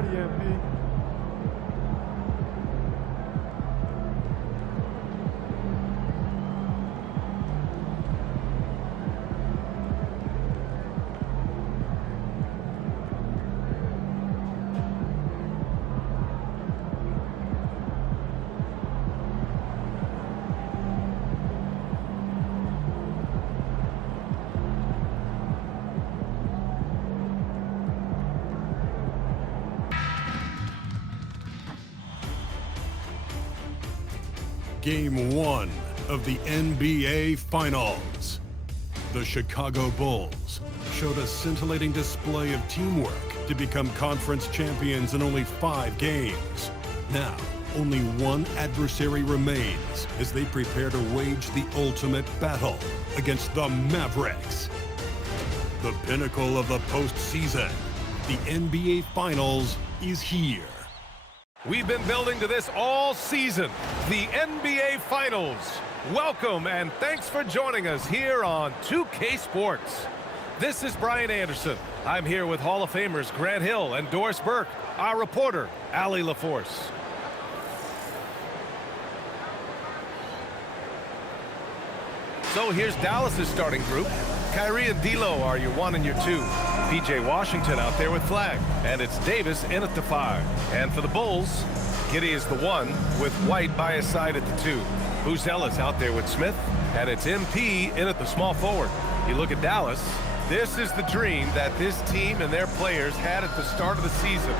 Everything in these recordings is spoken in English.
ready, MP. Game 1 of the NBA Finals. The Chicago Bulls showed a scintillating display of teamwork to become conference champions in only 5 games. Now, only one adversary remains as they prepare to wage the ultimate battle against the Mavericks. The pinnacle of the postseason, the NBA Finals, is here. We've been building to this all season, the NBA Finals. Welcome and thanks for joining us here on 2K Sports. This is Brian Anderson. I'm here with Hall of Famers Grant Hill and Doris Burke, our reporter, Allie LaForce. So here's Dallas's starting group. Kyrie and D'Lo are your 1 and your 2. PJ Washington out there with Flag. And it's Davis in at the 5. And for the Bulls, Giddey is the 1 with White by his side at the 2. Buzella's out there with Smith. And it's MP in at the small forward. You look at Dallas. This is the dream that this team and their players had at the start of the season.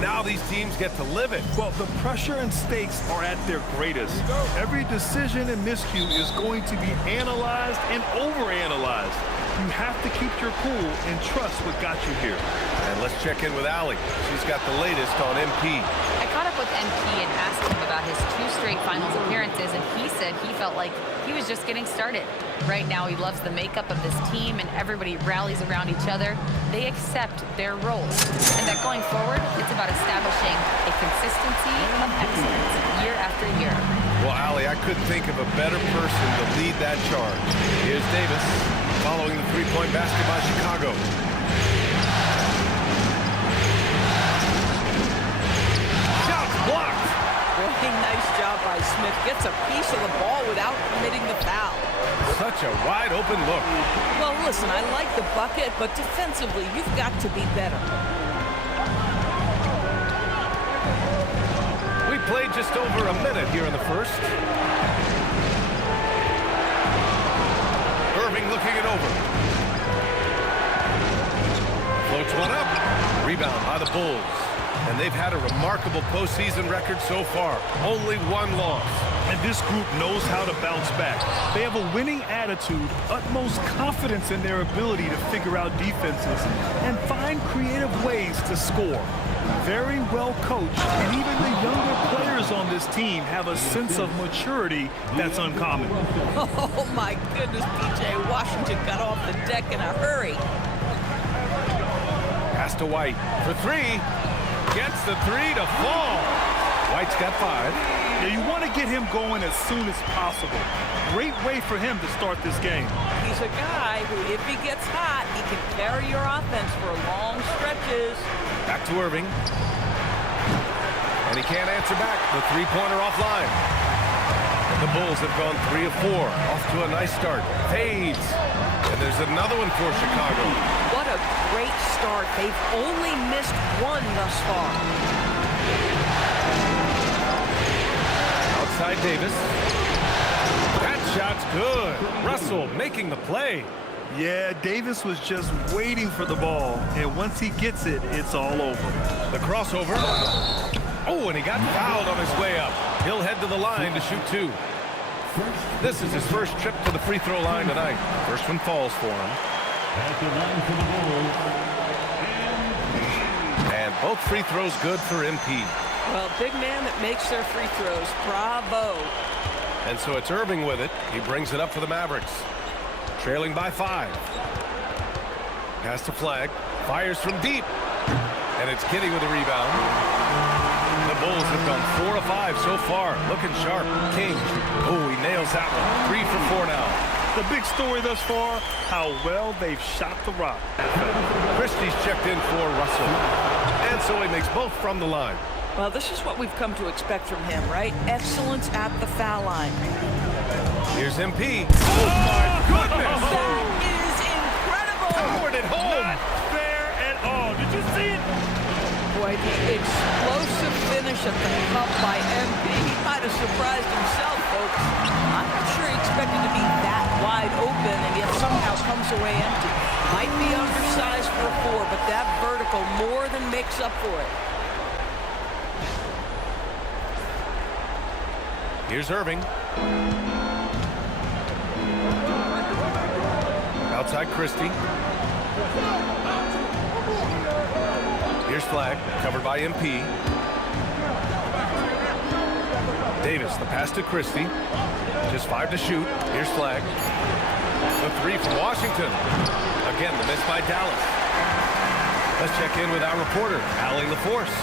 Now these teams get to live it. Well, the pressure and stakes are at their greatest. Every decision and miscue is going to be analyzed and overanalyzed. You have to keep your cool and trust what got you here. And let's check in with Allie. She's got the latest on MP. I caught up with MP and asked him about his 2 straight finals appearances, and he said he felt like he was just getting started. Right now, he loves the makeup of this team, and everybody rallies around each other. They accept their roles. And that going forward, it's about establishing a consistency of excellence year after year. Well, Allie, I couldn't think of a better person to lead that charge. Here's Davis, following the three-point basket by Chicago. Shot blocked. Really nice job by Smith. Gets a piece of the ball without committing the foul. Such a wide-open look. Well, listen, I like the bucket, but defensively, you've got to be better. We played just over a minute here in the first. Irving looking it over. Floats one up. Rebound by the Bulls. And they've had a remarkable postseason record so far. Only 1 loss. And this group knows how to bounce back. They have a winning attitude, utmost confidence in their ability to figure out defenses, and find creative ways to score. Very well coached, and even the younger players on this team have a sense of maturity that's uncommon. Oh, my goodness, PJ Washington got off the deck in a hurry. Pass to White for 3. Gets the 3 to fall. White's got 5. Yeah, you want to get him going as soon as possible. Great way for him to start this game. He's a guy who, if he gets hot, he can carry your offense for long stretches. Back to Irving. And he can't answer back. The three-pointer offline. And the Bulls have gone 3 of 4. Off to a nice start. Fades. And there's another one for Chicago. What a great start. They've only missed 1 thus far. Outside Davis. That shot's good. Russell making the play. Yeah, Davis was just waiting for the ball, and once he gets it, it's all over. The crossover. Oh, and he got fouled on his way up. He'll head to the line to shoot 2. This is his first trip to the free throw line tonight. First one falls for him. At the line for the Bulls. And both free throws good for MP. Well, big man that makes their free throws. Bravo. And so it's Irving with it. He brings it up for the Mavericks. Trailing by 5. Pass to Flag. Fires from deep. And it's Giddey with a rebound. The Bulls have gone 4 of 5 so far. Looking sharp. King. Oh, he nails that one. 3 for 4 now. The big story thus far, how well they've shot the rock. Christie's checked in for Russell. And so he makes both from the line. Well, this is what we've come to expect from him, right? Excellence at the foul line. Here's MP. Oh, my goodness! That is incredible! Powered it home! Not fair at all. Did you see it? Boy, the explosive finish at the cup by MP. He might have surprised himself, folks. I'm not sure he expected to be that wide open and yet somehow comes away empty. Might be undersized for a 4, but that vertical more than makes up for it. Here's Irving. Outside Christie. Here's Flag, covered by MP. Davis, the pass to Christie. Just 5 to shoot. Here's Flag. The 3 from Washington. Again, the miss by Dallas. Let's check in with our reporter, Allie LaForce.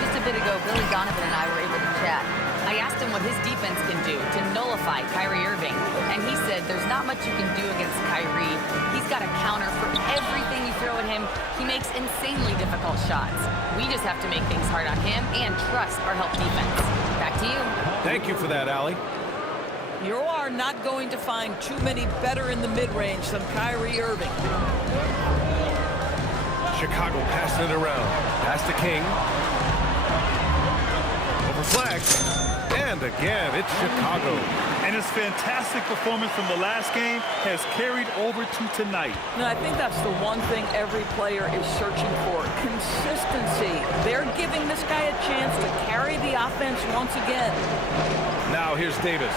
Just a bit ago, Billy Donovan and I were able to chat. I asked him what his defense can do to nullify Kyrie Irving, and he said there's not much you can do against Kyrie. He's got a counter for everything you throw at him. He makes insanely difficult shots. We just have to make things hard on him and trust our help defense. Back to you. Thank you for that, Allie. You are not going to find too many better in the mid-range than Kyrie Irving. Chicago passing it around. Pass to King. Over Flag. And again, it's Chicago. And his fantastic performance from the last game has carried over to tonight. No, I think that's the one thing every player is searching for. Consistency. They're giving this guy a chance to carry the offense once again. Now here's Davis.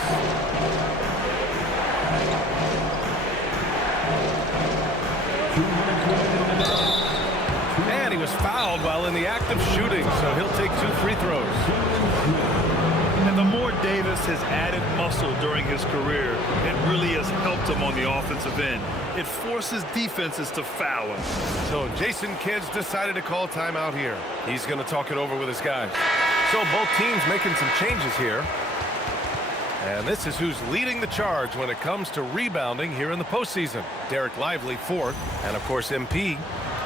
And he was fouled while in the act of shooting, so he'll take 2 free throws. And the more Davis has added muscle during his career, it really has helped him on the offensive end. It forces defenses to foul him. So Jason Kidd's decided to call timeout here. He's going to talk it over with his guys. So both teams making some changes here. And this is who's leading the charge when it comes to rebounding here in the postseason. Derek Lively, 4th, and of course MP.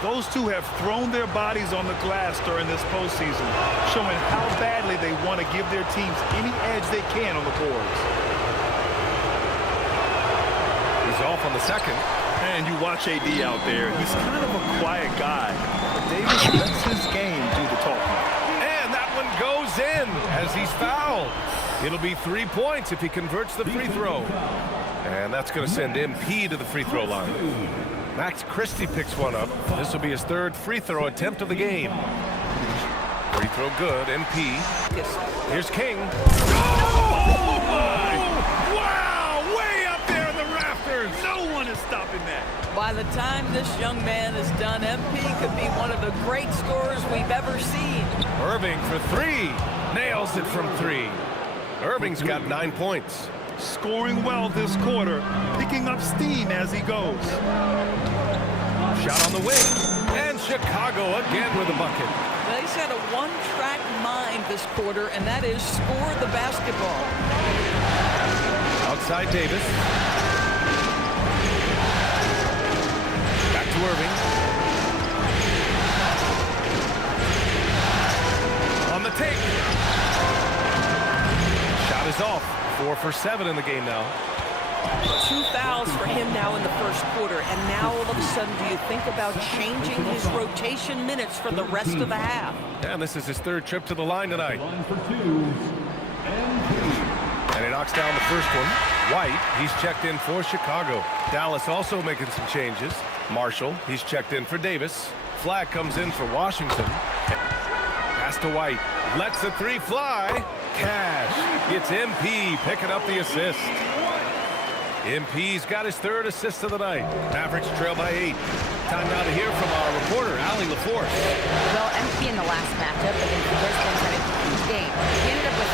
Those two have thrown their bodies on the glass during this postseason, showing how badly they want to give their teams any edge they can on the boards. He's off on the second. And you watch AD out there. He's kind of a quiet guy. Davis lets his game do the talking. And that one goes in as he's fouled. It'll be 3 points if he converts the free throw. And that's going to send MP to the free throw line. Max Christie picks one up. This will be his 3rd free throw attempt of the game. Free throw good, MP. Here's King. Oh, my! Wow, way up there in the rafters. No one is stopping that. By the time this young man is done, MP could be one of the great scorers we've ever seen. Irving for 3. Nails it from 3. Irving's got 9 points. Scoring well this quarter, picking up steam as he goes. Shot on the wing. And Chicago again with a bucket. Well, he's had a one-track mind this quarter, and that is score the basketball. Outside Davis. Back to Irving. On the take. Shot is off. 4 for 7 in the game now. 2 fouls for him now in the first quarter, and now all of a sudden do you think about changing his rotation minutes for the rest of the half? And this is his 3rd trip to the line tonight. And he knocks down the first one. White, he's checked in for Chicago. Dallas also making some changes. Marshall, he's checked in for Davis. Flag comes in for Washington. Pass to White. Lets the 3 fly. Cash. It's MP picking up the assist. MP's got his 3rd assist of the night. Mavericks trail by 8. Time now to hear from our reporter, Allie LaForce. Well, MP in the last matchup against the Pistons had a huge game. He ended up with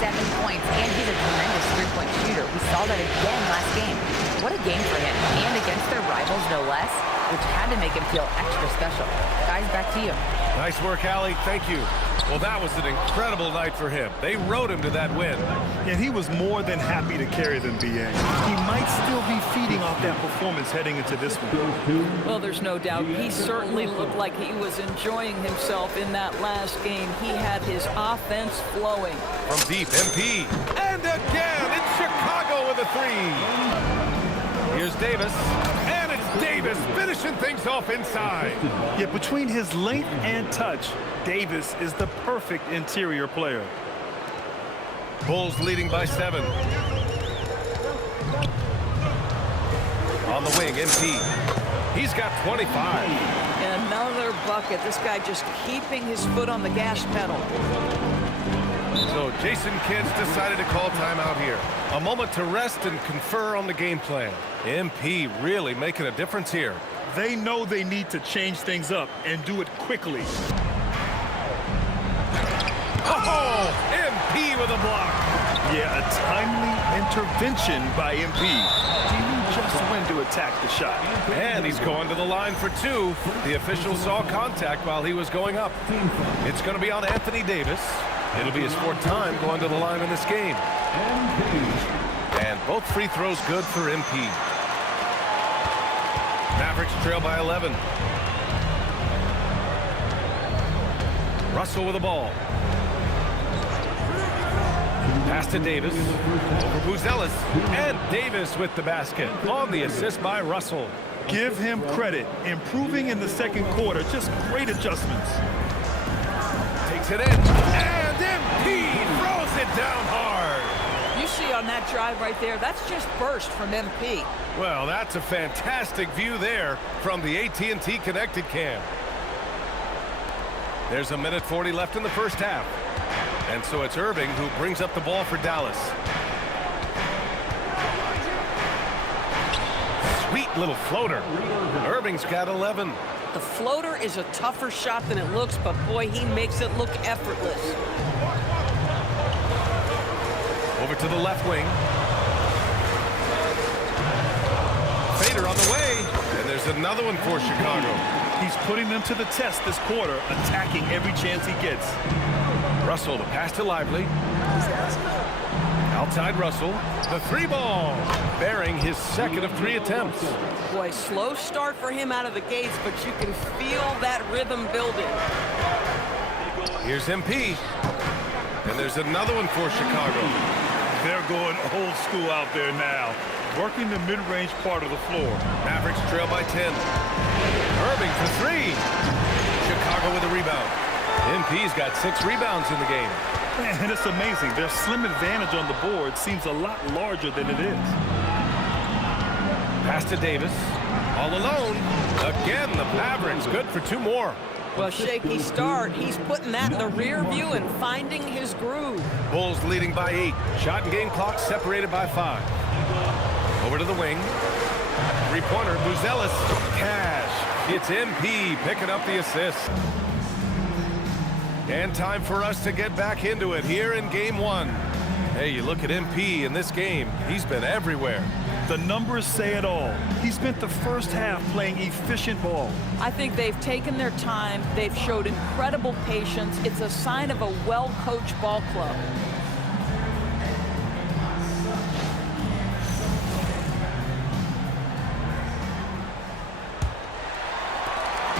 37 points, and he's a tremendous three-point shooter. We saw that again last game. What a game for him, and against their rivals, no less, which had to make him feel extra special. Guys, back to you. Nice work, Allie. Thank you. Well, that was an incredible night for him. They rode him to that win. And he was more than happy to carry them, B.A. He might still be feeding off that performance heading into this one. Well, there's no doubt. He certainly looked like he was enjoying himself in that last game. He had his offense flowing. From deep, MP. And again, it's Chicago with a three. Here's Davis. And it's Davis finishing things off inside. Yet between his length and touch, Davis is the perfect interior player. Bulls leading by 7. On the wing, MP. He's got 25. And another bucket. This guy just keeping his foot on the gas pedal. So Jason Kidd's decided to call timeout here. A moment to rest and confer on the game plan. MP really making a difference here. They know they need to change things up and do it quickly. Oh, MP with a block. Yeah, a timely intervention by MP. He knew just when to attack the shot. And he's going to the line for 2. The official saw contact while he was going up. It's going to be on Anthony Davis. It'll be his 4th time going to the line in this game. And both free throws good for MP. Mavericks trail by 11. Russell with the ball. Pass to Davis. Over Buzelis. And Davis with the basket. On the assist by Russell. Give him credit. Improving in the second quarter. Just great adjustments. Takes it in. And MP throws it down hard. You see on that drive right there, that's just burst from MP. Well, that's a fantastic view there from the AT&T Connected Cam. There's a minute 40 left in the first half. And so it's Irving who brings up the ball for Dallas. Sweet little floater. Irving's got 11. The floater is a tougher shot than it looks, but boy, he makes it look effortless. Over to the left wing. Fader on the way. And there's another one for Chicago. He's putting them to the test this quarter, attacking every chance he gets. Russell, the pass to Lively. Outside Russell. The 3-ball. Bearing his 2nd of 3 attempts. Boy, slow start for him out of the gates, but you can feel that rhythm building. Here's MP. And there's another one for Chicago. They're going old school out there now, working the mid-range part of the floor. Mavericks trail by 10. Irving for 3. Chicago with a rebound. MP's got 6 rebounds in the game. And it's amazing. Their slim advantage on the board seems a lot larger than it is. Pass to Davis. All alone. Again, the Mavericks good for 2 more. Well, shaky start. He's putting that in the rear view and finding his groove. Bulls leading by 8. Shot and game clock separated by 5. Over to the wing. 3-pointer, Buzelis. Cash. It's MP picking up the assist. And time for us to get back into it here in game 1. Hey, you look at MP in this game, he's been everywhere. The numbers say it all. He spent the first half playing efficient ball. I think they've taken their time. They've showed incredible patience. It's a sign of a well-coached ball club.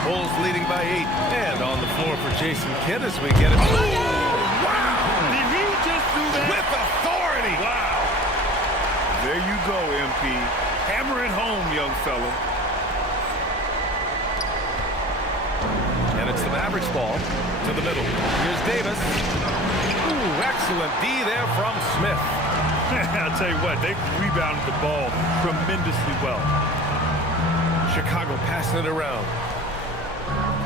Bulls leading by 8. And on the floor for Jason Kidd as we get it. Oh, wow! Did he just do that? With authority! Wow. There you go, MP. Hammer it home, young fella. And it's the Mavericks ball to the middle. Here's Davis. Ooh, excellent D there from Smith. I'll tell you what, they rebounded the ball tremendously well. Chicago passing it around.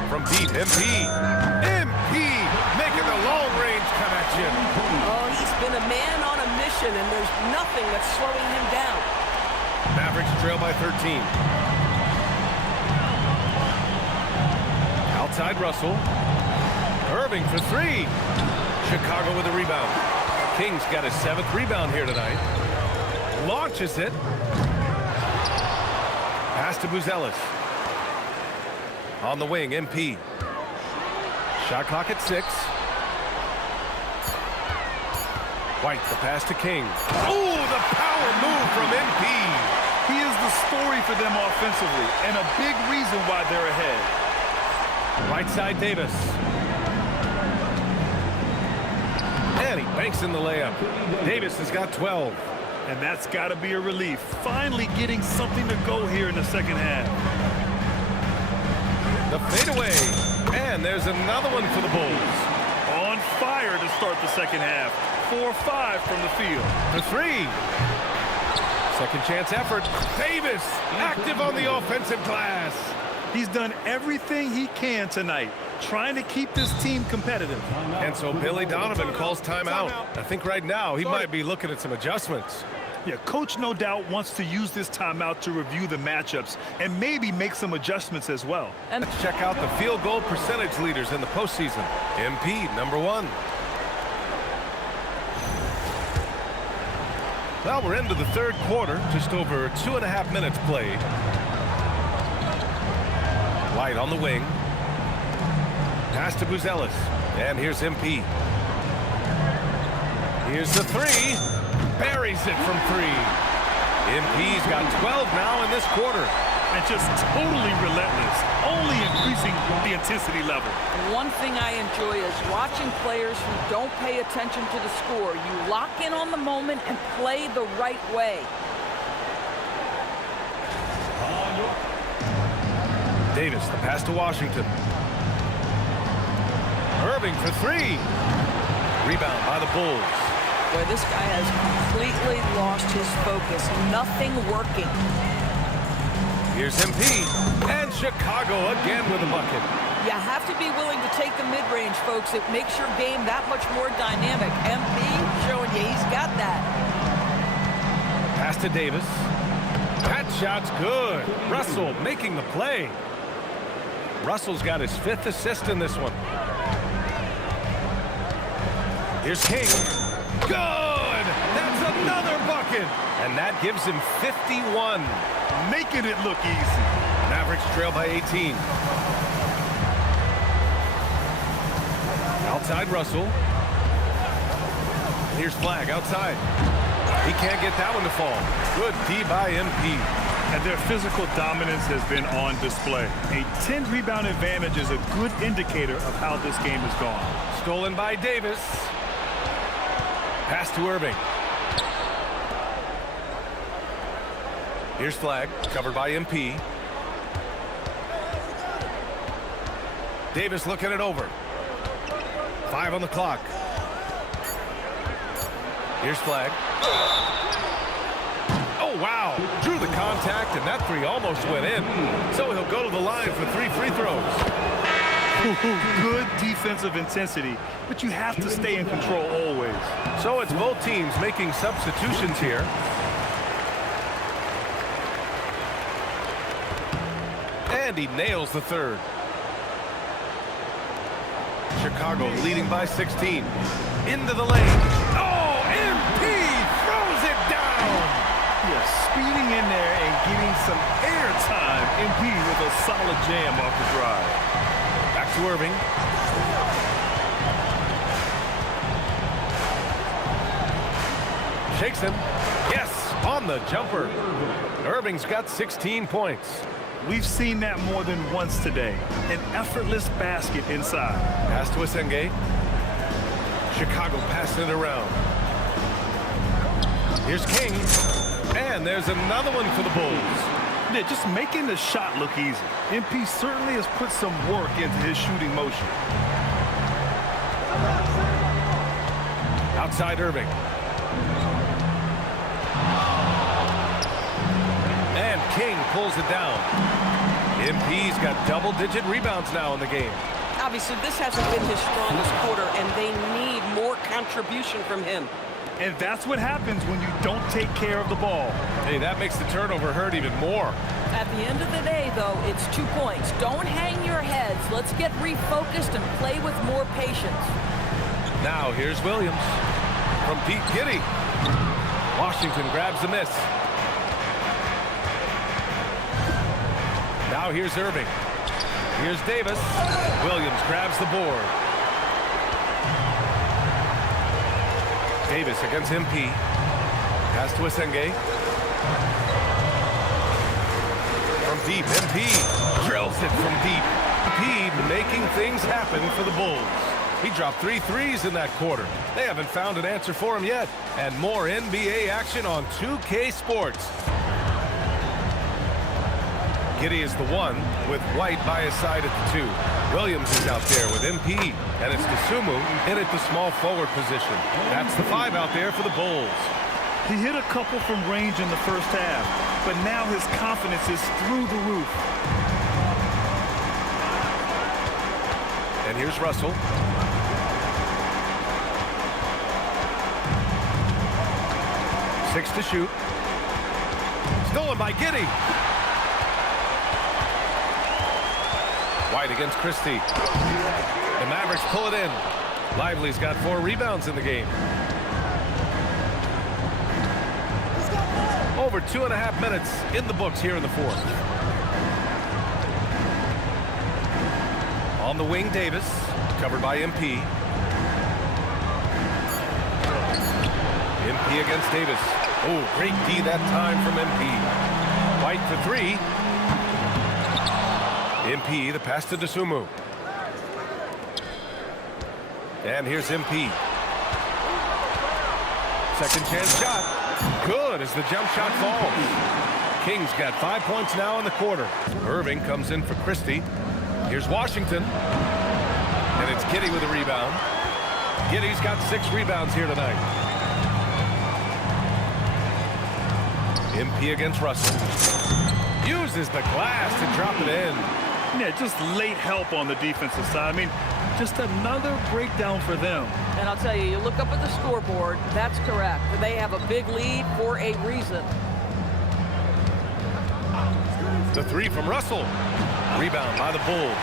From deep, MP. MP making the long-range connection. Oh, he's been a man on a mission, and there's nothing that's slowing him down. Mavericks trail by 13. Outside Russell. Irving for 3. Chicago with a rebound. King's got his 7th rebound here tonight. Launches it. Pass to Buzelis. On the wing, MP. Shot clock at 6. White, the pass to King. Oh, the power move from MP. He is the story for them offensively, and a big reason why they're ahead. Right side, Davis. And he banks in the layup. Davis has got 12. And that's got to be a relief. Finally getting something to go here in the second half. The fadeaway. And there's another one for the Bulls. On fire to start the second half. 4-5 from the field. The 3. Second chance effort. Davis active on the offensive glass. He's done everything he can tonight, trying to keep this team competitive. And so Billy Donovan calls timeout. I think right now he might be looking at some adjustments. Yeah, Coach no doubt wants to use this timeout to review the matchups and maybe make some adjustments as well. And let's check out the field goal percentage leaders in the postseason. MP, number 1. Well, we're into the 3rd quarter, just over 2.5 minutes played. White on the wing. Pass to Buzelis. And here's MP. Here's the 3. Buries it from 3. MP's got 12 now in this quarter. And just totally relentless, only increasing the intensity level. One thing I enjoy is watching players who don't pay attention to the score. You lock in on the moment and play the right way. Davis, the pass to Washington. Irving for 3. Rebound by the Bulls. Boy, this guy has completely lost his focus. Nothing working. Here's MP. And Chicago again with a bucket. You have to be willing to take the mid-range, folks. It makes your game that much more dynamic. MP showing you he's got that. Pass to Davis. That shot's good. Russell making the play. Russell's got his 5th assist in this one. Here's King. Good! That's another bucket! And that gives him 51. Making it look easy. Mavericks trail by 18. Outside Russell. Here's Flag outside. He can't get that one to fall. Good D by MP. And their physical dominance has been on display. A 10-rebound advantage is a good indicator of how this game has gone. Stolen by Davis. Pass to Irving. Here's Flag, covered by MP. Davis looking it over. 5 on the clock. Here's Flag. Oh, wow. Drew the contact, and that 3 almost went in. So he'll go to the line for 3 free throws. Good defensive intensity, but you have to stay in control always. So it's both teams making substitutions here. And he nails the 3rd. Chicago leading by 16. Into the lane. Oh, MP throws it down. Yeah, speeding in there and getting some air time. MP with a solid jam off the drive. Back to Irving. Shakes him. Yes, on the jumper. Irving's got 16 points. We've seen that more than once today. An effortless basket inside. Pass to Asenge. Chicago passing it around. Here's King. And there's another one for the Bulls. Yeah, just making the shot look easy. MP certainly has put some work into his shooting motion. Outside Irving. And King pulls it down. MP's got double-digit rebounds now in the game. Obviously, this hasn't been his strongest quarter, and they need more contribution from him. And that's what happens when you don't take care of the ball. Hey, that makes the turnover hurt even more. At the end of the day, though, it's 2 points. Don't hang your heads. Let's get refocused and play with more patience. Now here's Williams from deep. Giddy. Washington grabs the miss. Now here's Irving. Here's Davis. Williams grabs the board. Davis against MP. Pass to Asenge. From deep, MP drills it from deep. MP making things happen for the Bulls. He dropped 3 threes in that quarter. They haven't found an answer for him yet. And more NBA action on 2K Sports. Giddy is the one with White by his side at the 2. Williams is out there with MP, and it's Dosunmu in at the small forward position. That's the 5 out there for the Bulls. He hit a couple from range in the first half, but now his confidence is through the roof. And here's Russell. Six to shoot. Stolen by Giddy. White against Christie. The Mavericks pull it in. Lively's got 4 rebounds in the game. Over 2.5 minutes in the books here in the 4th. On the wing, Davis, covered by MP. MP against Davis. Oh, great D that time from MP. White for 3. MP, the pass to Dosunmu. And here's MP. Second chance shot. Good as the jump shot falls. Kings got 5 points now in the quarter. Irving comes in for Christie. Here's Washington. And it's Giddy with a rebound. Giddy's got 6 rebounds here tonight. MP against Russell. Uses the glass to drop it in. Yeah, just late help on the defensive side. I mean, just another breakdown for them. And I'll tell you, you look up at the scoreboard, that's correct. They have a big lead for a reason. The 3 from Russell. Rebound by the Bulls.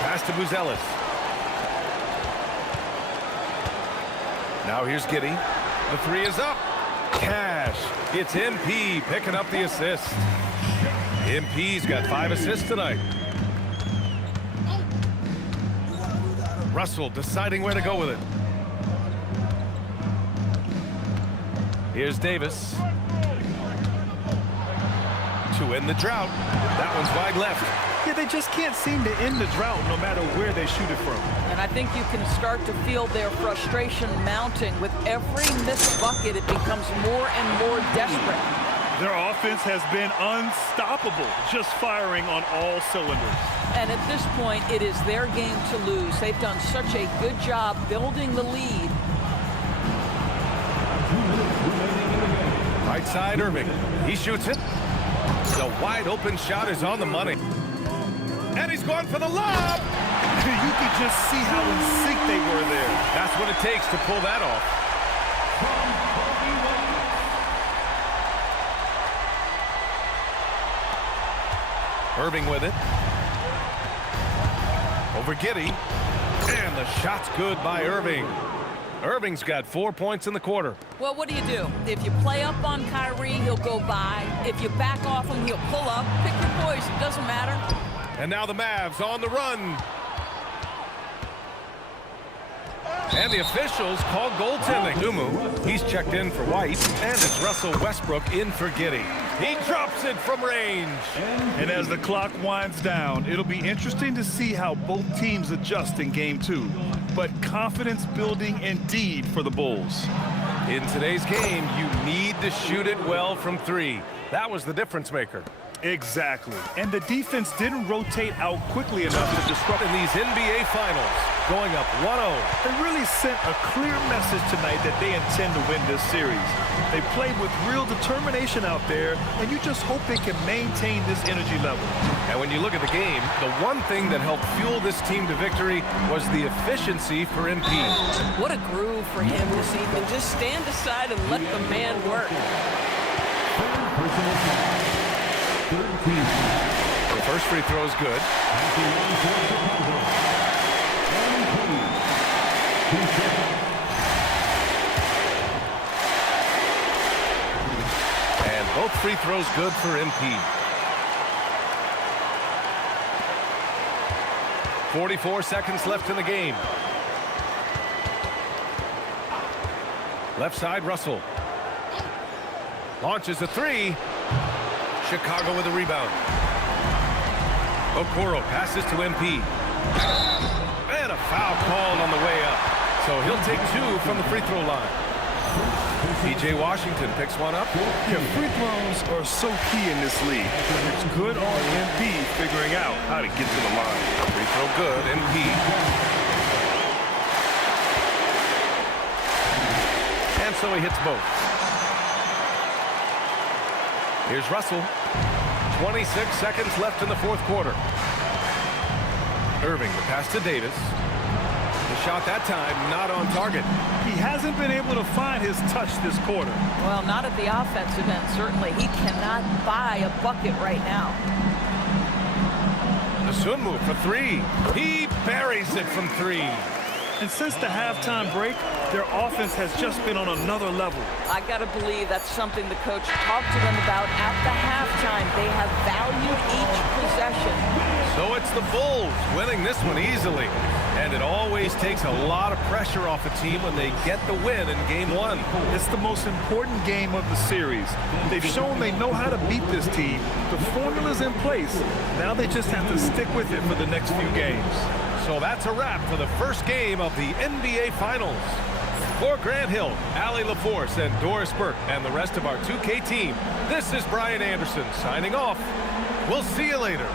Pass to Buzelis. Now here's Giddy. The 3 is up. Cash. It's MP picking up the assist. MP's got 5 assists tonight. Russell deciding where to go with it. Here's Davis. To end the drought. That one's wide left. Yeah, they just can't seem to end the drought no matter where they shoot it from. And I think you can start to feel their frustration mounting. With every missed bucket, it becomes more and more desperate. Their offense has been unstoppable, just firing on all cylinders. And at this point, it is their game to lose. They've done such a good job building the lead. Right side, Irving. He shoots it. The wide open shot is on the money. And he's going for the lob. You could just see how in sync they were there. That's what it takes to pull that off. Irving with it. Over Giddy. And the shot's good by Irving. Irving's got 4 points in the quarter. Well, what do? If you play up on Kyrie, he'll go by. If you back off him, he'll pull up. Pick your poison. Doesn't matter. And now the Mavs on the run. And the officials call goaltending. Numu, he's checked in for White. And it's Russell Westbrook in for Giddy. He drops it from range. And as the clock winds down, it'll be interesting to see how both teams adjust in Game 2. But confidence building indeed for the Bulls. In today's game, you need to shoot it well from 3. That was the difference maker. Exactly. And the defense didn't rotate out quickly enough to disrupt. In these NBA Finals, going up 1-0. They really sent a clear message tonight that they intend to win this series. They played with real determination out there, and you just hope they can maintain this energy level. And when you look at the game, the one thing that helped fuel this team to victory was the efficiency for MP. What a groove for him this evening. Just stand aside and let the man work. The first free throw is good. free throws good for MP. 44 seconds left in the game. Left side, Russell. Launches a three. Chicago with a rebound. Okoro passes to MP. And a foul called on the way up. So he'll take two from the free throw line. PJ Washington picks one up. Yeah, free throws are so key in this league. It's good on MP figuring out how to get to the line. Free throw good, MP. And so he hits both. Here's Russell. 26 seconds left in the fourth quarter. Irving, the pass to Davis. The shot that time not on target. He hasn't been able to find his touch this quarter. Well, not at the offensive end, certainly. He cannot buy a bucket right now. The swim move for three. He buries it from three. And since the halftime break, their offense has just been on another level. I got to believe that's something the coach talked to them about at the halftime. They have valued each possession. So it's the Bulls winning this one easily. And it always takes a lot of pressure off a team when they get the win in game one. It's the most important game of the series. They've shown they know how to beat this team. The formula's in place. Now they just have to stick with it for the next few games. So that's a wrap for the first game of the NBA Finals. For Grant Hill, Allie LaForce, and Doris Burke, and the rest of our 2K team, this is Brian Anderson signing off. We'll see you later.